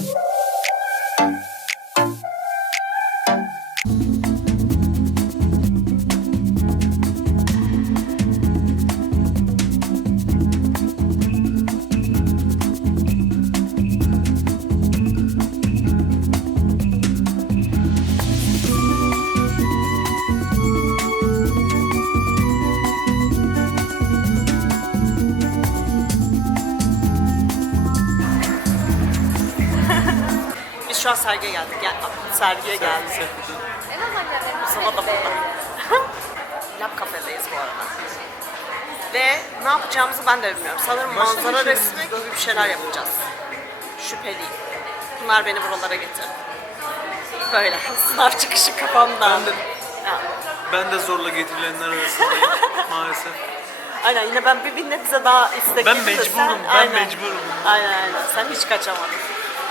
Biz an sergiye geldik. Gel, sergiye geldik. Mustafa da burada. Lab kafedeyiz bu arada. Ve ne yapacağımızı ben de bilmiyorum. Sanırım manzara resmi gibi bir şeyler yapacağız. Şüpheliyim. Bunlar beni buralara getirdi. Böyle sınav çıkışı kafamdan. Ben de-. Ben de zorla getirilenler arasındayım maalesef. Aynen yine ben bir, nebze daha istekliydim. Ben mecburum, sen- ben aynen. mecburum. Aynen aynen. Sen hiç kaçamadın.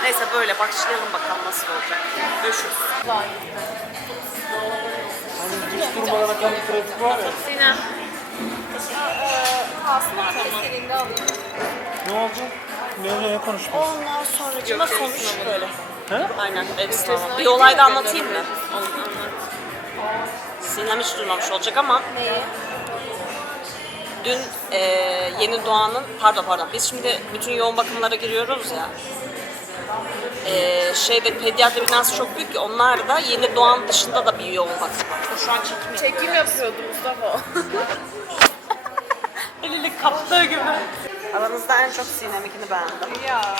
Neyse böyle başlayalım bakalım nasıl olacak. Görüşürüz. Sinem. Ne olacak? Ne ne konuştuk? Ondan sonra cima sonuç böyle. He? Aynen ev sınavı. Bir olay da anlatayım mı? Sinem hiç duymamış olacak ama. Dün e, yeni doğanın, pardon pardon biz şimdi bütün yoğun bakımlara giriyoruz ya. E, şeyde pediatri binası çok büyük ki onlar da yeni doğan dışında da bir yoğun bakım var. O şu an çekim yapıyor. Çekim yapıyordu Mustafa. Elini kaptığı gibi. Aranızda en çok Sinem'inkini beğendim. ya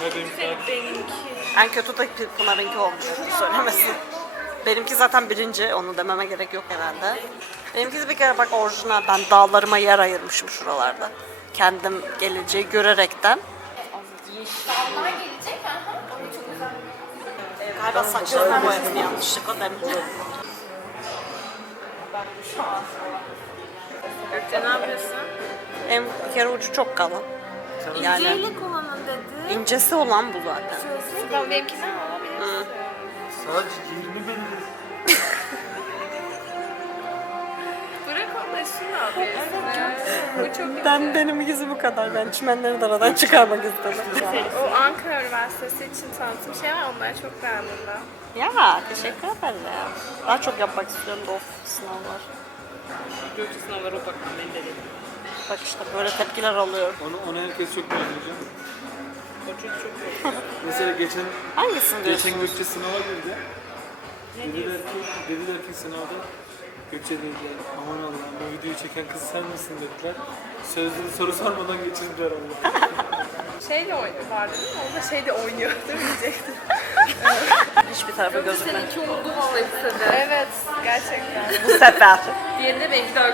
Ne benimki. En kötü de Pınar'ınki olmuş söylemesi. Benimki zaten birinci, onu dememe gerek yok herhalde. Benimki bir kere bak orijinal, ben dağlarıma yer ayırmışım şuralarda. Kendim geleceği görerekten. Galiba saçlarımı boyadım yanlışlıkla demin. Gökçe ne yapıyorsun? Hem bir kere ucu çok kalın. Yani Yaylık olanın dedi. incesi olan bu zaten. Ben benimkinden alabilirsin. Sadece 20 bin Çok güzel. Ben benim izi bu kadar. Ben çimenleri de aradan çıkarmak istedim. O Ankara Üniversitesi için tanıtım şey var onları çok beğendim ben. Ya teşekkür ederim. Daha çok yapmak istiyorum da of sınavlar. Gökçe sınavlara bakmam ben de dedim. Bak işte böyle tepkiler alıyorum. Onu, onu herkes çok beğeniyor canım. O çocuk çok iyi. Mesela geçen Hangisini diyorsun? geçen Gökçe sınava girdi. Dediler ki, dediler ki sınavda Gökçe dediler aman Allah'ım o videoyu çeken kız sen misin dediler. Sözleri soru sormadan geçirdiler Allah. Şeyle oynuyor vardı değil mi? O da şeyle oynuyor demeyecektim. Hiçbir tarafı gözükmüyor. Seninki oldu vallahi lisede. Evet gerçekten. Bu sefer. Diğeri de benimki daha.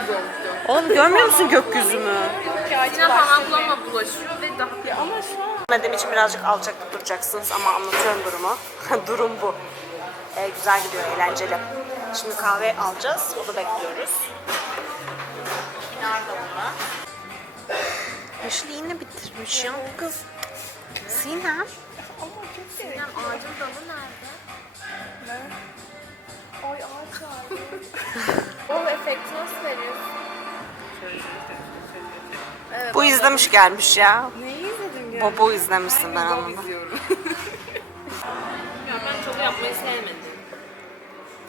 Oğlum görmüyor musun gökyüzümü? Hiç parmaklarıma bulaşıyor ve daha... Ya ama şu an Bilmediğim için birazcık alçakta duracaksınız ama anlatıyorum durumu. Durum bu. Ee, güzel gidiyor, eğlenceli. Şimdi kahve alacağız, onu bekliyoruz. Pinar da burada. Yeşil yine bitirmiş ya kız. Sinem. Sinem ağacın dalı nerede? Ne? Ay ağaç var. o efekti nasıl veriyorsun? Bu izlemiş gelmiş ya. Neyi izledin ya? Bobo izlemişsin ben anladım. izliyorum. ya ben çalı yapmayı sevmedim.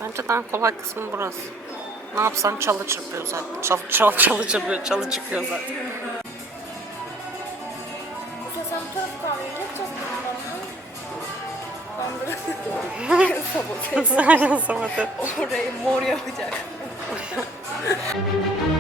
Bence daha kolay kısmı burası. Ne yapsan çalı çırpıyor zaten. Çal, çal, çalı çırpıyor, çalı çıkıyor zaten. Sabote. Aynen sabote. Orayı mor yapacak.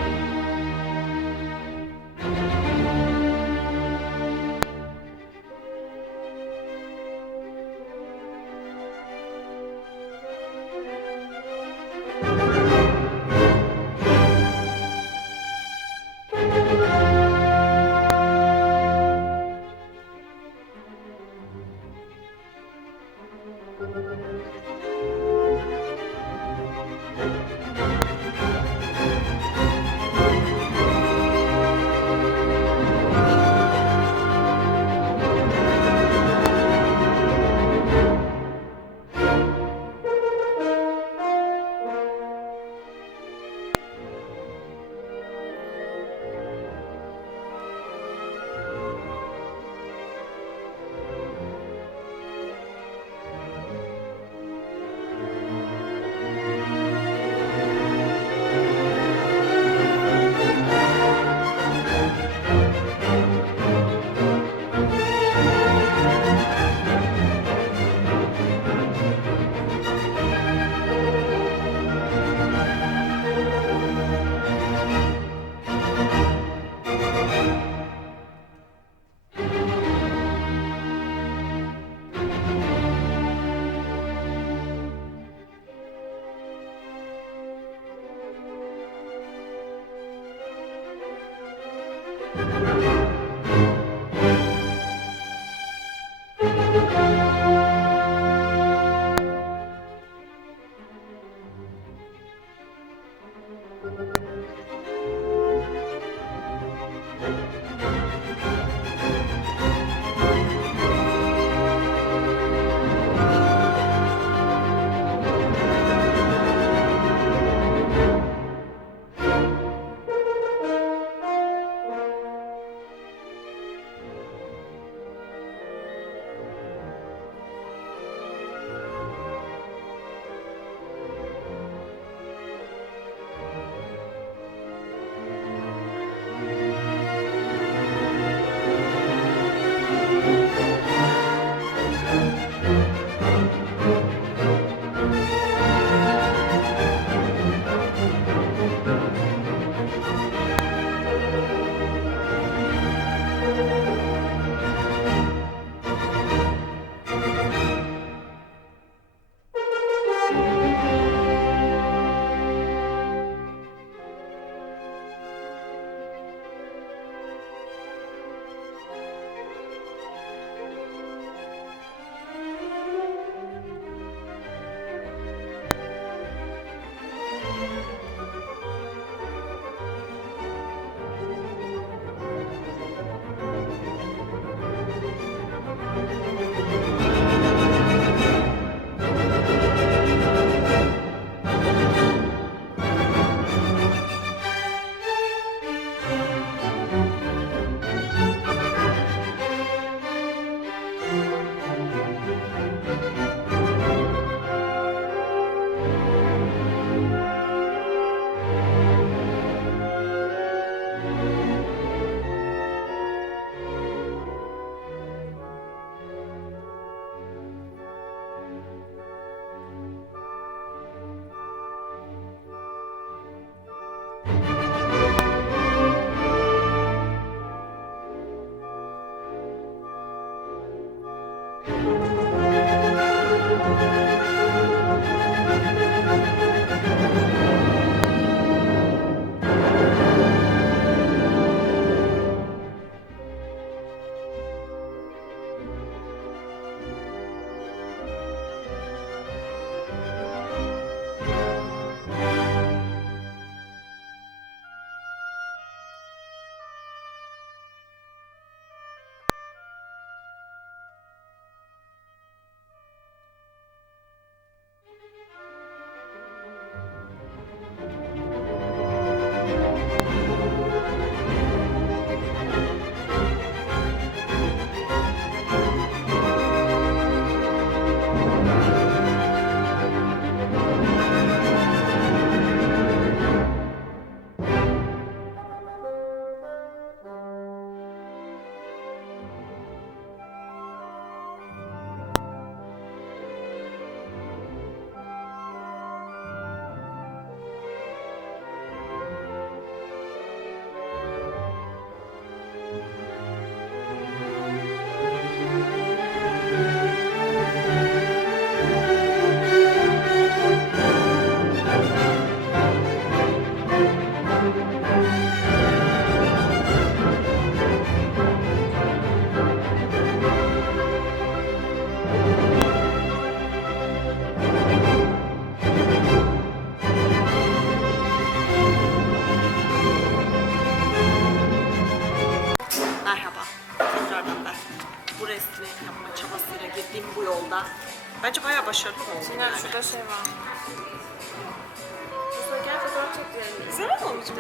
Gel fotoğraf çekelim. Güzel olmamış mı?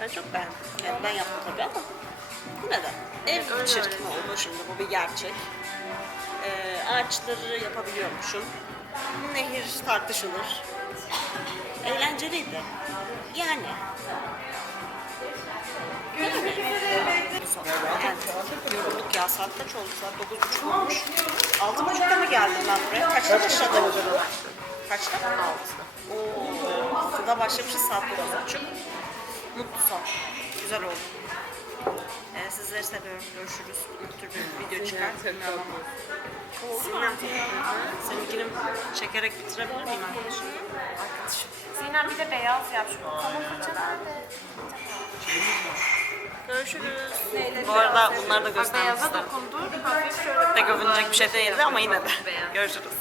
Ben çok beğendim. Yani ben yaptım tabii ama bu neden? Ev öyle çirkin oldu şimdi bu bir gerçek. Ee, ağaçları yapabiliyormuşum. Nehir tartışılır. Eğlenceliydi. Yani. Görüşmek üzere. Yorulduk ya saat kaç oldu? Saat dokuz buçuk olmuş. Altı buçukta mı geldim ben buraya? Kaçta başladım? Kaçta? Altı. Oo, altıda başlamışız saat dokuz buçuk. Mutlu son. Güzel oldu. Ee, sizleri seviyorum. Görüşürüz. Bu tür bir video çıkar. Sinem. Seninkini çekerek bitirebilir miyim arkadaşım? Arkadaşım. Sinan bir de beyaz yap. Şu tamam fırça nerede? Görüşürüz. Neyle Bu arada bunları da göstermek Beyaza dokundur. Hafif şöyle Pek övünecek bir şey değildi ama yine de. Görüşürüz.